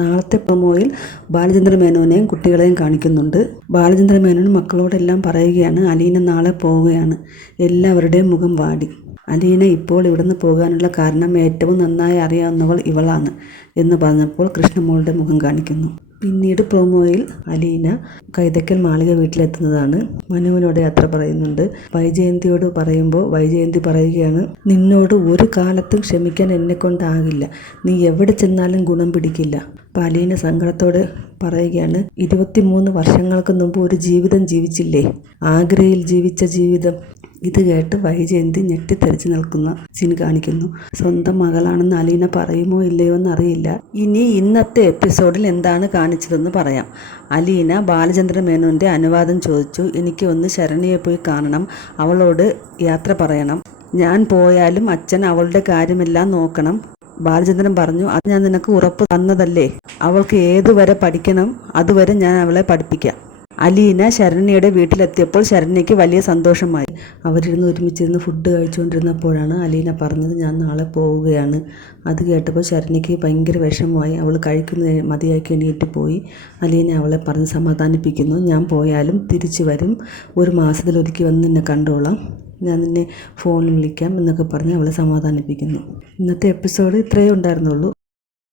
നാളത്തെ പ്രൊമോയിൽ ബാലചന്ദ്ര മേനോനെയും കുട്ടികളെയും കാണിക്കുന്നുണ്ട്. ബാലചന്ദ്ര മേനോൻ മക്കളോടെല്ലാം പറയുകയാണ് അലീന നാളെ പോവുകയാണ്. എല്ലാവരുടെയും മുഖം വാടി. അലീന ഇപ്പോൾ ഇവിടുന്ന് പോകാനുള്ള കാരണം ഏറ്റവും നന്നായി അറിയാവുന്നവൾ ഇവളാണ് എന്ന് പറഞ്ഞപ്പോൾ കൃഷ്ണമോളുടെ മുഖം കാണിക്കുന്നു. പിന്നീട് പ്രൊമോയിൽ അലീന കൈതക്കൽ മാളിക വീട്ടിലെത്തുന്നതാണ്. മനുവിനോട് യാത്ര പറയുന്നുണ്ട്. വൈജയന്തിയോട് പറയുമ്പോൾ വൈജയന്തി പറയുകയാണ്, നിന്നോട് ഒരു കാലത്തും ക്ഷമിക്കാൻ എന്നെക്കൊണ്ടാകില്ല. നീ എവിടെ ചെന്നാലും ഗുണം പിടിക്കില്ല. അപ്പോൾ അലീന സങ്കടത്തോടെ പറയുകയാണ്, 23 വർഷങ്ങൾക്ക് മുമ്പ് ഒരു ജീവിതം ജീവിച്ചില്ലേ, ആഗ്രയിൽ ജീവിച്ച ജീവിതം. ഇത് കേട്ട് വൈജയന്തി ഞെട്ടിത്തെറിച്ച് നിൽക്കുന്ന സീൻ കാണിക്കുന്നു. സ്വന്തം മകളാണെന്ന് അലീന പറയുമോ ഇല്ലയോ എന്നറിയില്ല. ഇനി ഇന്നത്തെ എപ്പിസോഡിൽ എന്താണ് കാണിച്ചതെന്ന് പറയാം. അലീന ബാലചന്ദ്ര മേനോൻ്റെ അനുവാദം ചോദിച്ചു. എനിക്ക് ഒന്ന് ശരണ്യയെ പോയി കാണണം, അവളോട് യാത്ര പറയണം. ഞാൻ പോയാലും അച്ഛൻ അവളുടെ കാര്യമെല്ലാം നോക്കണം. ബാലചന്ദ്രൻ പറഞ്ഞു, അത് ഞാൻ നിനക്ക് ഉറപ്പ് തന്നതല്ലേ, അവൾക്ക് ഏതുവരെ പഠിക്കണം അതുവരെ ഞാൻ അവളെ പഠിപ്പിക്കാം. അലീന ശരണ്യയുടെ വീട്ടിലെത്തിയപ്പോൾ ശരണ്യയ്ക്ക് വലിയ സന്തോഷമായി. അവരിരുന്ന് ഒരുമിച്ചിരുന്ന് ഫുഡ് കഴിച്ചുകൊണ്ടിരുന്നപ്പോഴാണ് അലീന പറഞ്ഞത്, ഞാൻ നാളെ പോവുകയാണ്. അത് കേട്ടപ്പോൾ ശരണ്യയ്ക്ക് ഭയങ്കര വിഷമമായി. അവൾ കഴിക്കുന്നത് മതിയാക്കി എണീറ്റ് പോയി. അലീന അവളെ പറഞ്ഞ് സമാധാനിപ്പിക്കുന്നു. ഞാൻ പോയാലും തിരിച്ചു വരും, 1 മാസത്തിലൊരിക്കൽ വന്ന് നിന്നെ കണ്ടോളാം, ഞാൻ നിന്നെ ഫോണിൽ വിളിക്കാം എന്നൊക്കെ പറഞ്ഞ് അവളെ സമാധാനിപ്പിക്കുന്നു. ഇന്നത്തെ എപ്പിസോഡ് ഇത്രയേ ഉണ്ടായിരുന്നുള്ളൂ.